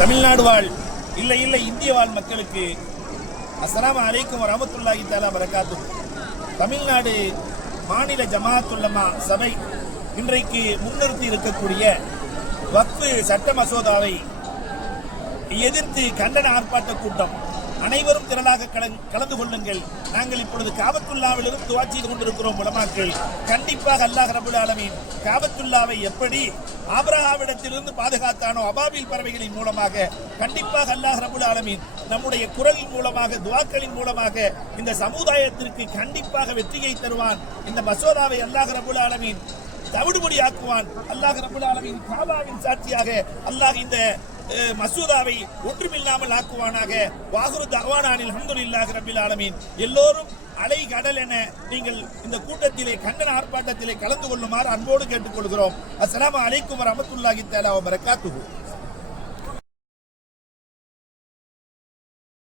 தமிழ்நாடு வாழ். இல்லை இல்லை இந்திய வாழ் மக்களுக்கு. அஸ்லாம் அலைக்கும் ரமத்துல்லாஹி தாலா வரகாத்து தமிழ்நாடு மாநில ஜமாத்துல்லமா சபை இன்றைக்கு முன்னிறுத்தி இருக்கக்கூடிய வக்ஃபு சட்ட மசோதாவை எதிர்த்து கண்டன ஆர்ப்பாட்ட கூட்டம் அனைவரும் திரளாக கலந்து கொள்ளுங்கள். நாங்கள் இப்பொழுது காபத்துல்லாவிலிருந்து துவா செய்து கொண்டிருக்கிறோம் உலமாக்கள். கண்டிப்பாக அல்லாஹ் ரபுல் ஆலமின் காபத்துல்லாவை எப்படி ஆபிரகாவிடத்திலிருந்து பாதுகாத்தானோ அபாபில் பறவைகளின் மூலமாக கண்டிப்பாக அல்லாஹ் ரபுல் ஆலமின் நம்முடைய குரலின் மூலமாக துவாக்களின் மூலமாக இந்த சமுதாயத்திற்கு கண்டிப்பாக வெற்றியை தருவான். இந்த மசோதாவை அல்லாஹ் ரபுல் ஆலமின் தவிடுபடி ஆக்குவான் அல்லாஹ் ரபுல் ஆலமின் காபாவின் சாட்சியாக அல்லாஹ் இந்த மசூதாவை ஒன்றுமில்லாமல் ஆக்குவானாக. வாகுரு தகவானானில் அஹமதுல்லாஹ் ரபில் ஆலமீன். எல்லோரும் அலை கடல் என நீங்கள் இந்த கூட்டத்திலே கண்டன ஆர்ப்பாட்டத்திலே கலந்து கொள்ளுமாறு அன்போடு கேட்டுக்கொள்கிறோம். அஸ்லாம் அலைக்கும் வரஹ்மத்துல்லாஹி தஆலா வ